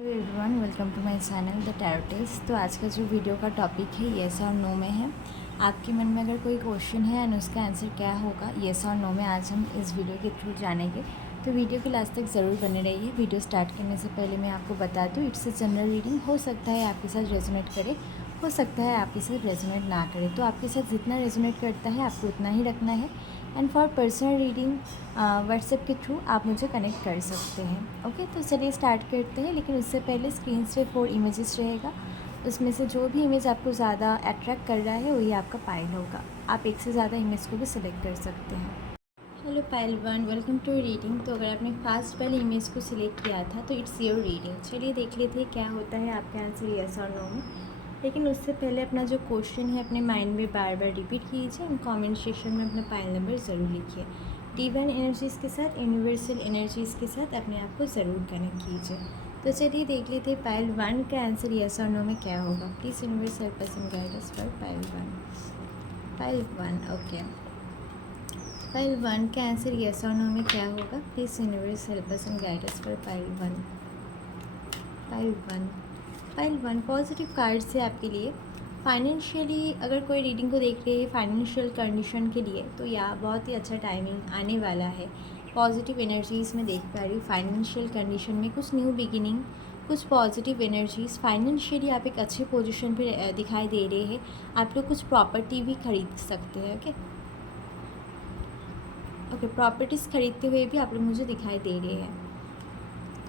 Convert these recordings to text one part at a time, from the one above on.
Hello everyone, welcome to my channel the tarotist. तो आज का जो वीडियो का टॉपिक है येस और नो में है। आपके मन में अगर कोई क्वेश्चन है एंड उसका आंसर क्या होगा येस और नो में, आज हम इस वीडियो के थ्रू जानेंगे। तो वीडियो के लास्ट तक ज़रूर बने रहिए। वीडियो स्टार्ट करने से पहले मैं आपको बता दूँ, इट्स अ जनरल रीडिंग। हो सकता है आपके साथ रेजोनेट करे, हो सकता है आपके साथ रेजोनेट ना करे। तो आपके साथ जितना रेजोनेट करता है आपको उतना ही रखना है। And for personal reading WhatsApp के थ्रू आप मुझे कनेक्ट कर सकते हैं। ओके, तो चलिए स्टार्ट करते हैं। लेकिन उससे पहले स्क्रीन पे 4 इमेजेस रहेगा, उसमें से जो भी इमेज आपको ज़्यादा अट्रैक्ट कर रहा है वही आपका पाइल होगा। आप एक से ज़्यादा इमेज को भी सिलेक्ट कर सकते हैं। Hello pile one, welcome to reading. तो अगर आपने फर्स्ट पहले इमेज को सिलेक्ट किया था तो इट्स योर रीडिंग। चलिए देख लेते हैं क्या होता है आपका आंसर येस और नो में। लेकिन उससे पहले अपना जो क्वेश्चन है अपने माइंड में बार बार रिपीट कीजिए एंड कमेंट सेक्शन में अपना पाइल नंबर ज़रूर लिखिए। डिवाइन एनर्जीज़ के साथ, यूनिवर्सल एनर्जीज़ के साथ अपने आप को ज़रूर कनेक्ट कीजिए। तो चलिए देख लेते हैं पाइल वन का आंसर येस और नो में क्या होगा। Please universe help us and guide us for pile one. Pile one, okay. Pile one का आंसर येस और नो में क्या होगा। Please universe help us and guide us for pile one. Pile one, pile one positive cards है आपके लिए। Financially अगर कोई रीडिंग को देख रहे हैं फाइनेंशियल कंडीशन के लिए, तो या बहुत ही अच्छा टाइमिंग आने वाला है। पॉजिटिव एनर्जीज़ में देख पा रही हूँ फाइनेंशियल कंडीशन में कुछ न्यू बिगिनिंग, कुछ पॉजिटिव एनर्जीज़। फाइनेंशियली आप एक अच्छे पोजीशन पे दिखाई दे रहे हैं। आप लोग कुछ प्रॉपर्टी भी खरीद सकते हैं। ओके, प्रॉपर्टीज़ खरीदते हुए भी आप लोग मुझे दिखाई दे रहे हैं।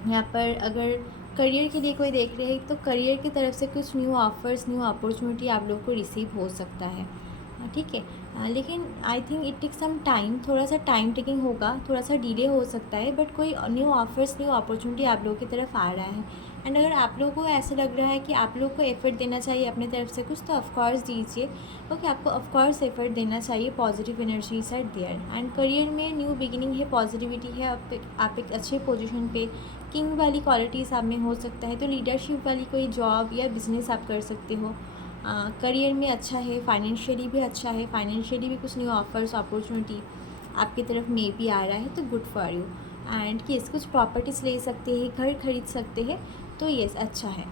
यहाँ पर अगर करियर के लिए कोई देख रहे हैं तो करियर की तरफ से कुछ न्यू ऑफर्स, न्यू अपॉर्चुनिटी आप लोगों को रिसीव हो सकता है। ठीक है। लेकिन I think it take some time, थोड़ा सा टाइम टेकिंग होगा, थोड़ा सा डिले हो सकता है। बट कोई न्यू ऑफर्स, न्यू अपॉर्चुनिटी आप लोगों की तरफ आ रहा है। एंड अगर आप लोगों को ऐसा लग रहा है कि आप लोग को एफर्ट देना चाहिए अपने तरफ से कुछ, तो ऑफकोर्स दीजिए। ओके, आपको ऑफकोर्स एफर्ट देना चाहिए। Positive energies are there. And career में न्यू बिगिनिंग है, पॉजिटिविटी है। आप एक अच्छे पोजिशन पे, किंग वाली क्वालिटीज़ आप में हो सकता है। तो लीडरशिप वाली कोई जॉब या बिजनेस आप कर सकते हो। करियर में अच्छा है, फाइनेंशियली भी अच्छा है। फाइनेंशियली भी कुछ न्यू ऑफर्स, अपॉर्चुनिटी आपकी तरफ में भी आ रहा है, तो good for you. And yes, कुछ प्रॉपर्टीज़ ले सकते हैं, घर खरीद सकते हैं, तो येस अच्छा है।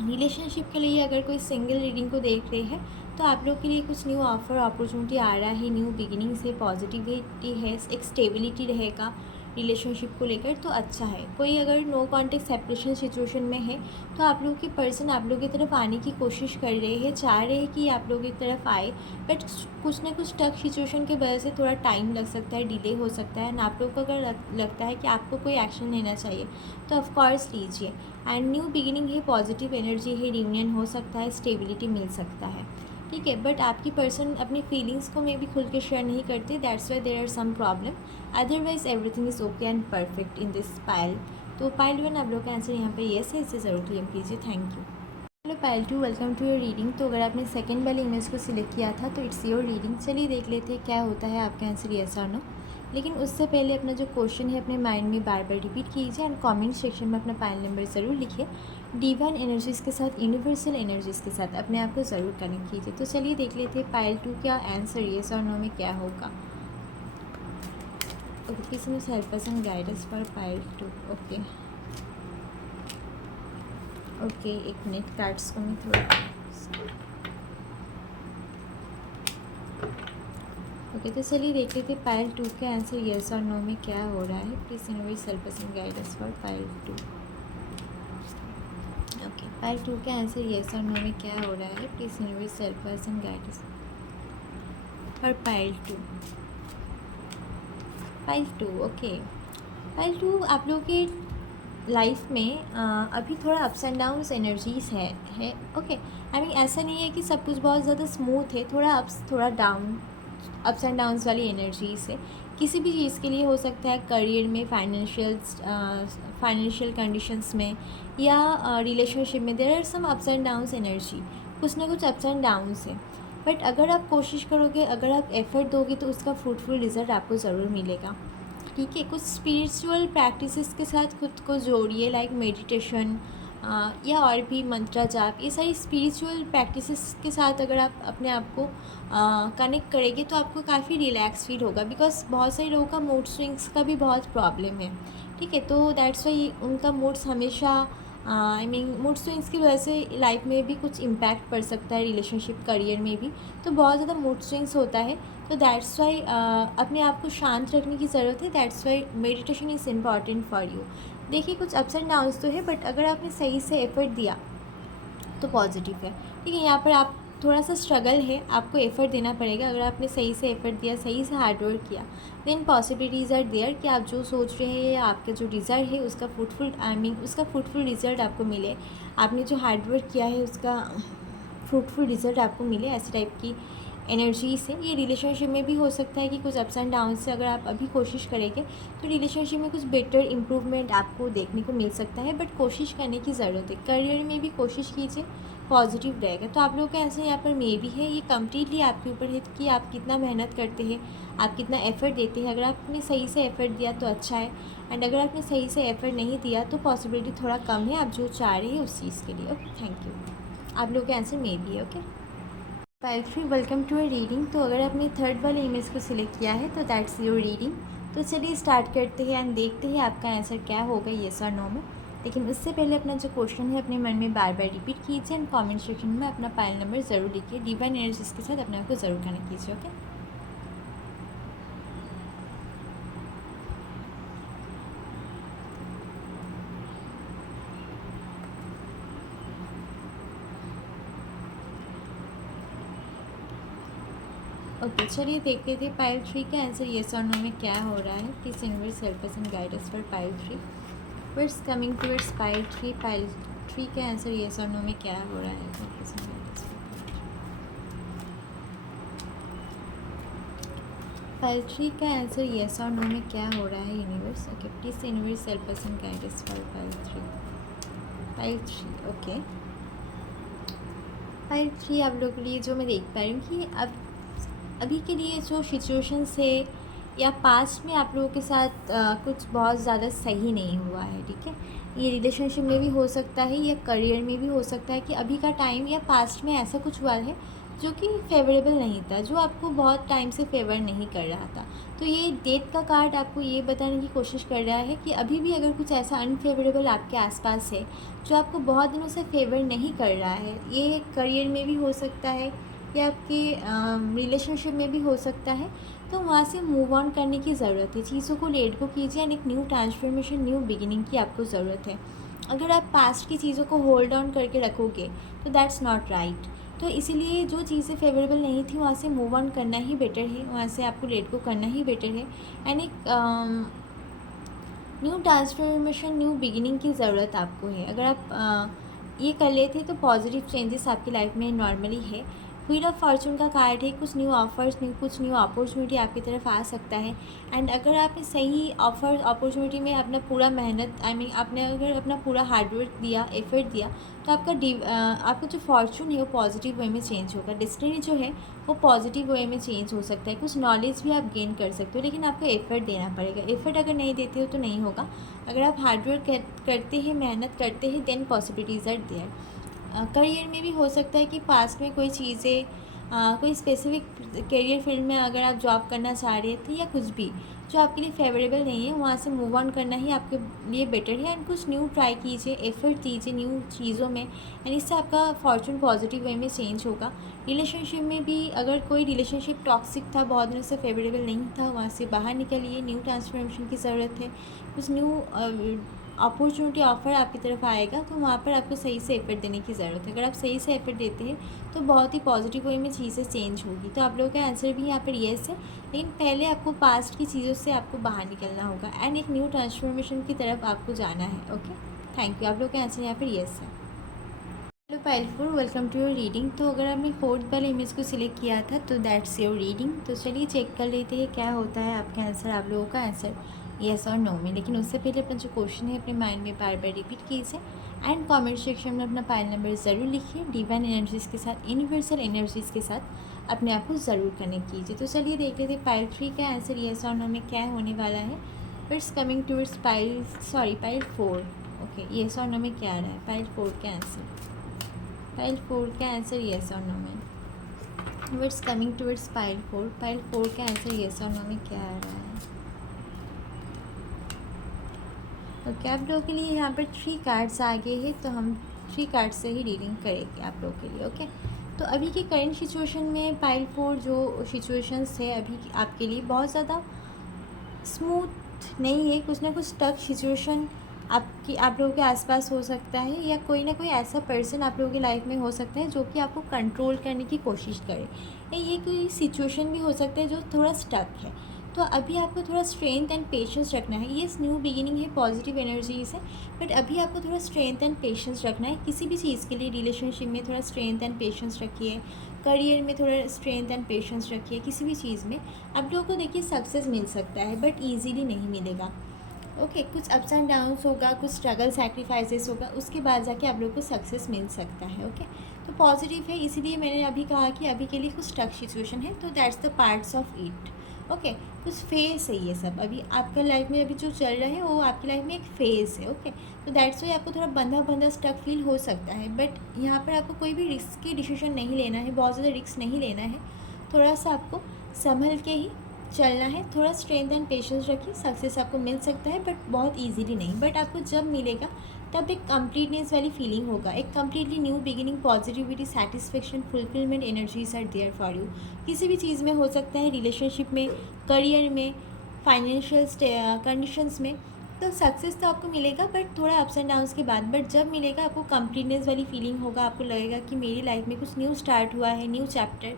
रिलेशनशिप के लिए अगर कोई सिंगल रीडिंग को देख रहे हैं तो आप लोग के लिए कुछ न्यू ऑफर, अपॉर्चुनिटी आ रहा है, न्यू बिगिनिंग से पॉजिटिविटी है, एक स्टेबिलिटी रहेगा रिलेशनशिप को लेकर, तो अच्छा है। कोई अगर नो कॉन्टेक्ट सेपरेशन सिचुएशन में है तो आप लोग की पर्सन आप लोग की तरफ आने की कोशिश कर रहे हैं, चाह रहे हैं कि आप लोग की तरफ आए। बट कुछ ना कुछ टफ सिचुएशन की वजह से थोड़ा टाइम लग सकता है, डिले हो सकता है। एंड आप लोग को अगर लगता है कि आपको कोई एक्शन लेना चाहिए तो ऑफकोर्स लीजिए। एंड न्यू बिगिनिंग है, पॉजिटिव एनर्जी है, रियूनियन हो सकता है, स्टेबिलिटी मिल सकता है। ठीक है। बट आपकी पर्सन अपनी फीलिंग्स को मे भी खुल के शेयर नहीं करते, that's why there are some problem. Otherwise everything is okay and perfect in this pile. तो पाइल वन आप लोग का आंसर यहाँ पे येस है, इसे ज़रूर क्लेम कीजिए। Thank you. Hello pile two, welcome to your reading. तो अगर आपने सेकंड वाले इमेज को सिलेक्ट किया था तो इट्स योर रीडिंग। चलिए देख लेते हैं क्या होता है आपका आंसर येस और नो। लेकिन उससे पहले अपना जो क्वेश्चन है अपने माइंड में बार बार रिपीट कीजिए एंड कमेंट सेक्शन में अपना पाइल नंबर ज़रूर लिखिए। डिवाइन एनर्जीज़ के साथ, यूनिवर्सल एनर्जीज़ के साथ अपने आप को ज़रूर कनेक्ट कीजिए। तो चलिए देख लेते हैं पाइल टू का आंसर येस और नो में क्या होगा। ओके, किसी ने help us and guide us for pile two. Okay okay, एक मिनट, कार्ड्स को मैं थोड़ा ओके। तो चलिए देख लेते हैं पाइल टू के आंसर येस और नो में क्या हो रहा है। Please universe help us and guide us for pile two. Okay, pile two के आंसर येस और नो में क्या हो रहा है। Please universe help us and guide us for pile two. Pile two, okay. Pile two आप लोगों के लाइफ में अभी थोड़ा अप्स एंड डाउन्स एनर्जीज़ है। ओके, आई मीन ऐसा नहीं है कि सब कुछ बहुत ज़्यादा स्मूथ है, थोड़ा अप्स थोड़ा डाउन, अप्स एंड डाउन्स वाली एनर्जीज़ है। किसी भी चीज़ के लिए हो सकता है, करियर में, फाइनेंशियल कंडीशंस में, या रिलेशनशिप में। There are some ups and downs energy, कुछ ना कुछ अप्स एंड डाउन्स है। बट अगर आप कोशिश करोगे, अगर आप एफर्ट दोगे तो उसका फ्रूटफुल रिजल्ट आपको ज़रूर मिलेगा। ठीक है। कुछ स्पिरिचुअल प्रैक्टिसेस के साथ खुद को जोड़िए, लाइक मेडिटेशन या और भी मंत्रा जाप। ये सारी स्पिरिचुअल प्रैक्टिसेस के साथ अगर आप अपने आप को कनेक्ट करेंगे तो आपको काफ़ी रिलैक्स फील होगा। बिकॉज बहुत सारे लोगों का मूड स्विंग्स का भी बहुत प्रॉब्लम है। ठीक है। तो दैट्स वाई उनका मूड्स हमेशा आई मीन मूड स्विंग्स की वजह से लाइफ में भी कुछ इम्पैक्ट पड़ सकता है, रिलेशनशिप करियर में भी। तो बहुत ज़्यादा मूड स्विंग्स होता है, तो दैट्स वाई अपने आप को शांत रखने की ज़रूरत है। That's why meditation is important for you. देखिए कुछ अप्स एंड डाउन्स तो है, बट अगर आपने सही से एफर्ट दिया तो पॉजिटिव है। ठीक है, यहाँ पर आप थोड़ा सा स्ट्रगल है, आपको एफ़र्ट देना पड़ेगा। अगर आपने सही से एफ़र्ट दिया, सही से हार्डवर्क किया, देन पॉसिबिलिटीज़ आर देयर कि आप जो सोच रहे हैं या आपका जो डिज़ायर है उसका फ्रूटफुल रिज़ल्ट आपको मिले। आपने जो हार्डवर्क किया है उसका फ्रूटफुल रिज़ल्ट आपको मिले, ऐसे टाइप की एनर्जी से। ये रिलेशनशिप में भी हो सकता है कि कुछ अप्स एंड डाउन से अगर आप अभी कोशिश करेंगे तो रिलेशनशिप में कुछ बेटर इम्प्रूवमेंट आपको देखने को मिल सकता है, बट कोशिश करने की ज़रूरत है। करियर में भी कोशिश कीजिए, पॉजिटिव रहेगा। तो आप लोगों का आंसर यहाँ पर मे भी है। ये कम्प्लीटली आपके ऊपर है कि आप कितना मेहनत करते हैं, आप कितना एफ़र्ट देते हैं। अगर आपने सही से एफ़र्ट दिया तो अच्छा है, एंड अगर आपने सही से एफ़र्ट नहीं दिया तो पॉसिबिलिटी थोड़ा कम है आप जो चाह रहे हैं उस चीज़ के लिए। Okay, thank you. आप लोगों का आंसर मे भी है। Okay, pile 3, welcome to a reading. तो अगर आपने थर्ड वाले इमेज को सिलेक्ट किया है तो दैट्स योर रीडिंग। तो चलिए स्टार्ट करते हैं एंड देखते हैं आपका आंसर क्या होगा, येस और नो में। लेकिन उससे पहले अपना जो क्वेश्चन है अपने मन में बार बार रिपीट कीजिए एंड कमेंट सेक्शन में अपना पाइल नंबर ज़रूर लिखिए। डिवाइन एनर्जीज के साथ अपने आप को ज़रूर कनेक्ट कीजिए। ओके, ओके चलिए देखते थे पाइल 3 का आंसर येस और नो में क्या हो रहा है। Please universe help us and guide us for pile 3। Words coming towards pile 3। Pile 3 का आंसर येस और नो में क्या हो रहा है। पाइल 3 का आंसर येस और नो में क्या हो रहा है universe. Okay, please universe help us and guide us for pile 3। Pile 3 okay, pile 3 आप लोगों के लिए जो मैं देख पा रही हूँ कि अब अभी के लिए जो सिचुएशंस है या पास्ट में आप लोगों के साथ कुछ बहुत ज़्यादा सही नहीं हुआ है। ठीक है, ये रिलेशनशिप में भी हो सकता है या करियर में भी हो सकता है कि अभी का टाइम या पास्ट में ऐसा कुछ हुआ है जो कि फेवरेबल नहीं था, जो आपको बहुत टाइम से फेवर नहीं कर रहा था। तो ये डेथ का कार्ड आपको ये बताने की कोशिश कर रहा है कि अभी भी अगर कुछ ऐसा अनफेवरेबल आपके आसपास है जो आपको बहुत दिनों से फेवर नहीं कर रहा है, ये करियर में भी हो सकता है या आपके रिलेशनशिप में भी हो सकता है, तो वहाँ से मूव ऑन करने की ज़रूरत है। चीज़ों को लेट गो कीजिए एंड एक न्यू ट्रांसफॉर्मेशन, न्यू बिगिनिंग की आपको ज़रूरत है। अगर आप पास्ट की चीज़ों को होल्ड ऑन करके रखोगे तो दैट्स नॉट राइट। तो इसीलिए जो चीज़ें फेवरेबल नहीं थी वहाँ से मूव ऑन करना ही बेटर है, वहाँ से आपको लेट गो करना ही बेटर है। एंड एक न्यू ट्रांसफॉर्मेशन, न्यू बिगिनिंग की ज़रूरत आपको है। अगर आप ये कर लेते तो पॉजिटिव चेंजेस आपकी लाइफ में नॉर्मली है। व्हील ऑफ फॉर्चून का कार्ड है, कुछ न्यू ऑफर्स, कुछ न्यू अपॉर्चुनिटी आपकी तरफ आ सकता है। एंड अगर आपने सही ऑफर अपॉर्चुनिटी में अपना पूरा मेहनत, आई मीन आपने अगर अपना पूरा हार्डवर्क दिया, एफर्ट दिया, तो आपका जो फॉर्चून है वो पॉजिटिव वे में चेंज होगा। डेस्टिनी जो है वो पॉजिटिव वे में चेंज हो सकता है। कुछ नॉलेज भी आप गेन कर सकते हो, लेकिन आपको एफर्ट देना पड़ेगा। एफर्ट अगर नहीं देते हो तो नहीं होगा। अगर आप हार्डवर्क करते हैं, मेहनत करते हैं, then possibilities are there. Career में भी हो सकता है कि पास्ट में कोई चीज़ें, कोई स्पेसिफिक करियर फील्ड में अगर आप जॉब करना चाह रहे थे या कुछ भी जो आपके लिए फेवरेबल नहीं है, वहाँ से मूव ऑन करना ही आपके लिए बेटर है। एंड कुछ न्यू ट्राई कीजिए, एफर्ट दीजिए न्यू चीज़ों में, एंड इससे आपका फॉर्चून पॉजिटिव वे में चेंज होगा। रिलेशनशिप में भी अगर कोई रिलेशनशिप टॉक्सिक था, बहुत दिनों से फेवरेबल नहीं था, वहाँ से बाहर निकलिए। न्यू ट्रांसफॉर्मेशन की ज़रूरत है। कुछ न्यू अपॉर्चुनिटी ऑफर आपकी तरफ आएगा, तो वहाँ पर आपको सही से एफर्ट देने की ज़रूरत है। अगर आप सही से एफर्ट देते हैं तो बहुत ही पॉजिटिव वे में चीज़ें चेंज होगी। तो आप लोगों का आंसर भी यहाँ पर येस है, लेकिन पहले आपको पास्ट की चीज़ों से आपको बाहर निकलना होगा एंड एक न्यू ट्रांसफॉर्मेशन की तरफ आपको जाना है। Okay, thank you. आप लोगों का आंसर यहाँ पर येस है। Hello pile 4, welcome to your reading. तो अगर आपने फोर्थ वाले इमेज को सिलेक्ट किया था तो दैट्स योर रीडिंग। तो चलिए चेक कर लेते हैं क्या होता है आपका आंसर, आप लोगों का आंसर येस और नो में। लेकिन उससे पहले अपना जो क्वेश्चन है अपने माइंड में बार बार रिपीट कीजिए एंड कमेंट सेक्शन में अपना पाइल नंबर ज़रूर लिखिए। डिवाइन एनर्जीज़ के साथ, यूनिवर्सल एनर्जीज़ के साथ अपने आप को ज़रूर कनेक्ट कीजिए। तो चलिए देख लेते हैं पाइल 3 का आंसर येस और नो में क्या होने वाला है। It's coming towards pile 4। Okay, yes और नो में क्या आ रहा है पाइल 4 का आंसर। पाइल 4 का आंसर येस और नो में। It's coming towards pile 4। Pile 4 का आंसर येस और नो में क्या आ रहा है। ओके, आप लोगों के लिए यहाँ पर 3 कार्ड्स आ गए हैं, तो हम 3 कार्ड से ही रीडिंग करेंगे आप लोगों के लिए। ओके, तो अभी की करंट सिचुएशन में पाइल 4 जो सिचुएशंस है अभी आपके लिए बहुत ज़्यादा स्मूथ नहीं है। कुछ ना कुछ टफ सिचुएशन आप लोगों के आसपास हो सकता है, या कोई ना कोई ऐसा पर्सन आप लोगों की लाइफ में हो सकता है जो कि आपको कंट्रोल करने की कोशिश करे, या ये कोई सिचुएशन भी हो सकता है जो थोड़ा स्टक है। तो अभी आपको थोड़ा स्ट्रेंथ एंड पेशेंस रखना है। ये न्यू बिगिनिंग है, पॉजिटिव एनर्जीज है, बट अभी आपको थोड़ा स्ट्रेंथ एंड पेशेंस रखना है किसी भी चीज़ के लिए। रिलेशनशिप में थोड़ा स्ट्रेंथ एंड पेशेंस रखिए, करियर में थोड़ा स्ट्रेंथ एंड पेशेंस रखिए। किसी भी चीज़ में आप लोगों को देखिए सक्सेस मिल सकता है, बट ईजीली नहीं मिलेगा। ओके, कुछ अप्स एंड डाउन्स होगा, कुछ स्ट्रगल सैक्रिफाइसेस होगा, उसके बाद जाके आप लोग को सक्सेस मिल सकता है। ओके, तो पॉजिटिव है, इसीलिए मैंने अभी कहा कि अभी के लिए कुछ टफ सिचुएशन है, तो that's the parts of it. Okay, कुछ फेस है ये सब, अभी आपका लाइफ में अभी जो चल रहा है वो आपकी लाइफ में एक फेस है। ओके, तो दैट्स वाई आपको थोड़ा बंधा बंधा स्टक फील हो सकता है, बट यहाँ पर आपको कोई भी रिस्की डिसीजन नहीं लेना है, बहुत ज़्यादा रिस्क नहीं लेना है। थोड़ा सा आपको संभल के ही चलना है, थोड़ा स्ट्रेंथ एंड पेशेंस रखिए, सक्सेस आपको मिल सकता है, बट बहुत इजीली नहीं। बट आपको जब मिलेगा तब एक कंप्लीटनेस वाली फीलिंग होगा, एक completely new beginning, positivity, satisfaction, fulfilment energies are there for you. किसी भी चीज़ में हो सकता है, रिलेशनशिप में, करियर में, फाइनेंशियल कंडीशंस में। तो सक्सेस तो आपको मिलेगा, बट थोड़ा अप्स एंड डाउन्स के बाद, बट जब मिलेगा आपको कंप्लीटनेस वाली फीलिंग होगा, आपको लगेगा कि मेरी लाइफ में कुछ न्यू स्टार्ट हुआ है, न्यू चैप्टर।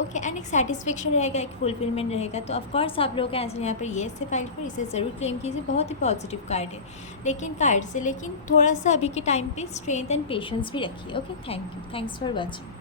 ओके, एंड एक सेटिस्फेक्शन रहेगा, एक फुलफिलमेंट रहेगा। तो ऑफकोर्स आप लोगों का आंसर यहाँ पर येस से फाइल पर, इसे ज़रूर क्लेम कीजिए, बहुत ही पॉजिटिव कार्ड है। लेकिन थोड़ा सा अभी के टाइम पे स्ट्रेंथ एंड पेशेंस भी रखिए। Okay, thank you, thanks for watching.